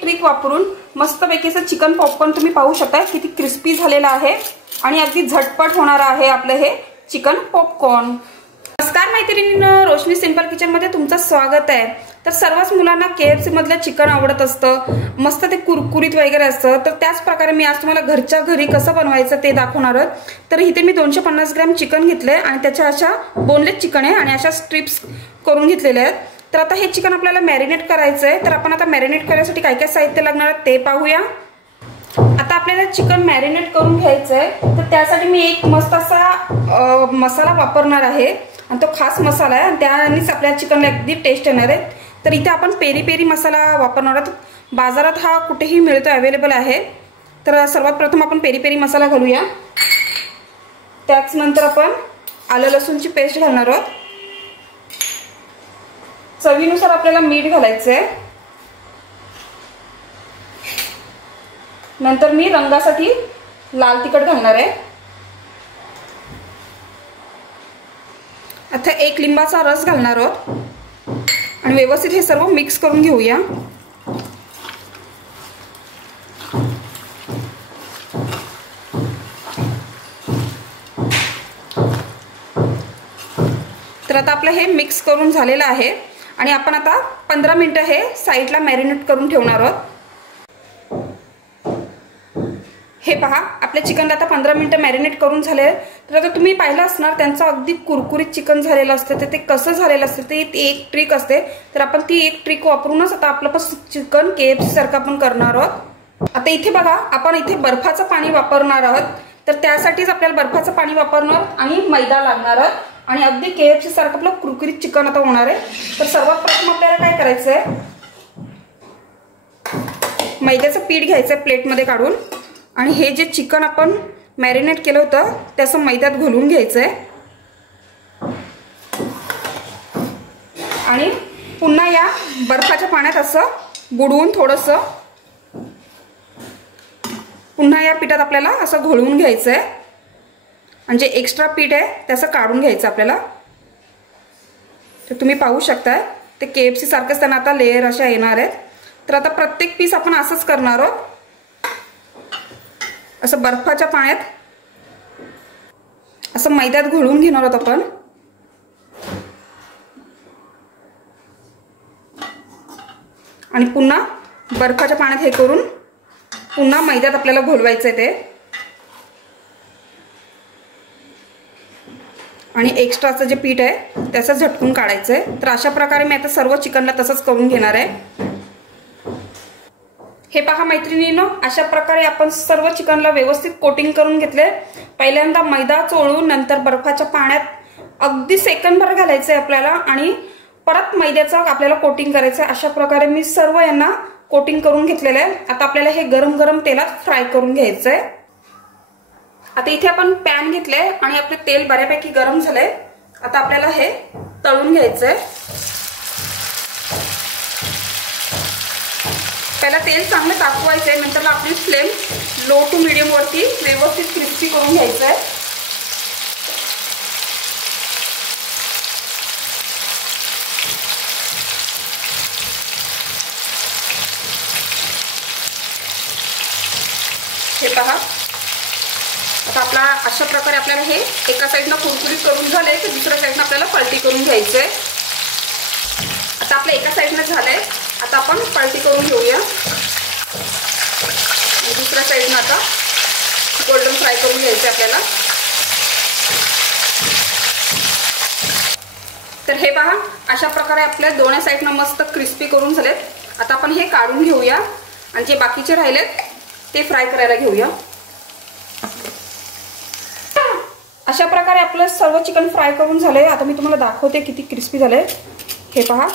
एक ट्रिक वापरून मस्तपैकी असं चिकन पॉपकॉर्न तुम्ही पाहू शकता किती क्रिस्पी झालेला आहे आणि अगदी झटपट होणार आहे आपलं हे चिकन पॉपकॉर्न। नमस्कार मैत्रिणींनो, रोशनी सिंपल किचन मध्ये तुमचं स्वागत आहे। तर सर्वच मुलांना KFC मधलं चिकन आवडत असतं, मस्त ते कुरकुरीत वगैरे असतं। तर त्याच प्रकारे मी आज तुम्हाला घरच्या घरी कसं बनवायचं ते दाखवणार आहे। तर इथे मी 250 ग्रॅम चिकन घेतले आणि त्याच्या अशा बोनलेस चिकन आहे आणि अशा स्ट्रिप्स करून घेतलेले आहेत। तर आता हे चिकन आपल्याला मॅरिनेट करायचं आहे। तर आपण आता मॅरिनेट करण्यासाठी काय काय साहित्य लागणार आहे ते पाहूया। आता आपल्याला चिकन मॅरिनेट करून घ्यायचं आहे, तर त्यासाठी मी एक मस्त असा मसाला वापरणार आहे आणि तो खास मसाला आहे आणि त्यानेच आपल्या चिकनला अगदी टेस्ट येणार आहे। तर इथे आपण पेरी पेरी मसाला वापरणार आहोत। बाजारात हा कुठेही मिळतो, अवेलेबल आहे। तर सर्वात प्रथम आपण पेरी पेरी मसाला घालूया। त्याच नंतर आपण आलं लसूणची पेस्ट घालणार आहोत। चवीनुसार आपल्याला मीठ घालायचं आहे। नंतर मी रंगासाठी लाल तिखट घालणार आहे। आता एक लिंबाचा रस घालणार आहोत आणि व्यवस्थित हे सर्व मिक्स करून घेऊया। तर आता आपलं हे मिक्स करून झालेलं आहे आणि आपण आता 15 मिनिटं हे साईडला मॅरिनेट करून ठेवणार आहोत। हे पहा, आपल्या चिकनला आता 15 मिनिटं मॅरिनेट करून झाले। तर आता तुम्ही पाहिलं असणार त्यांचं अगदी कुरकुरीत चिकन झालेलं असतं, ते कसं झालेलं असतं ते एक ट्रिक असते। तर आपण ती एक ट्रिक वापरूनच आता आपलं चिकन KFC सारखं आपण करणार आहोत। आता इथे बघा, आपण इथे बर्फाचं पाणी वापरणार आहोत। तर त्यासाठीच आपल्याला बर्फाचं पाणी वापरणार आणि मैदा लागणार आहे आणि अगदी KFC सारखं आपलं कुरकुरीत चिकन आता होणार आहे। तर सर्वात प्रथम आपल्याला काय करायचं आहे, मैद्याचं पीठ घ्यायचं आहे प्लेटमध्ये काढून आणि हे जे चिकन आपण मॅरिनेट केलं होतं त्याचं मैद्यात घोलून घ्यायचंय आणि पुन्हा या बर्फाच्या पाण्यात असं बुडवून थोडंसं पुन्हा या पिठात आपल्याला असं घोळवून घ्यायचंय आणि जे एक्स्ट्रा पीठ आहे त्याचं काढून घ्यायचं आपल्याला। तर तुम्ही पाहू शकताय ते KFC सारखंच त्यांना आता लेयर अशा येणार आहेत। तर आता प्रत्येक पीस आपण असंच करणार आहोत, असं बर्फाच्या पाण्यात असं मैद्यात घोळवून घेणार आहोत आपण आणि पुन्हा बर्फाच्या पाण्यात हे करून पुन्हा मैद्यात आपल्याला घोलवायचंय ते आणि एक्स्ट्राचं जे पीठ आहे त्याचं झटकून काढायचंय। तर अशा प्रकारे मी आता सर्व चिकनला तसंच करून घेणार आहे। हे पहा मैत्रिणींनो, अशा प्रकारे आपण सर्व चिकनला व्यवस्थित कोटिंग करून घेतले। पहिल्यांदा मैदा चोळून नंतर बर्फाच्या पाण्यात अगदी सेकंदभर घालायचंय आपल्याला आणि परत मैद्याचं आपल्याला कोटिंग करायचंय। अशा प्रकारे मी सर्व यांना कोटिंग करून घेतलेलं आहे। आता आपल्याला हे गरम गरम तेलात फ्राय करून घ्यायचंय। आता इथे आपण पॅन घेतलंय आणि आपले तेल बऱ्यापैकी गरम झालंय। आता आपल्याला हे तळून घ्यायचंय। पहिला तेल चांगलं तापवायचंय, नंतर आपली फ्लेम लो टू मीडियम वरती व्यवस्थित क्रिस्पी करून घ्यायचंय। हे पहा, आता आपला अशा प्रकारे आपल्याला हे एका साईडनं कुरकुरीत करून झालंय तर दुसऱ्या साईडनं आपल्याला पलटी करून घ्यायचंय। आता आपल्या एका साईडनं झालंय, आता आपण पलटी करून घेऊया। दुसऱ्या साईडनं आता गोल्डन फ्राय करून घ्यायचं आपल्याला। तर हे पहा, अशा प्रकारे आपल्या दोन्ही साईडनं मस्त क्रिस्पी करून झालेत। आता आपण हे काढून घेऊया आणि जे बाकीचे राहिलेत ते फ्राय करायला घेऊया। अशा प्रकारे आपलं सर्व चिकन फ्राय करून झालंय। आता मी तुम्हाला दाखवते किती क्रिस्पी झालंय। हे पहा,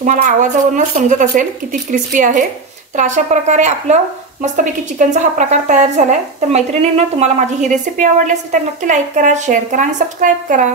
तुम्हाला आवाजावरून समजत असेल किती क्रिस्पी आहे। तर अशा प्रकारे आपलं मस्तपैकी चिकनचा हा प्रकार तयार झालाय। तर मैत्रिणींनो, तुम्हाला माझी ही रेसिपी आवडली असेल तर नक्की लाईक करा, शेअर करा आणि सबस्क्राईब करा।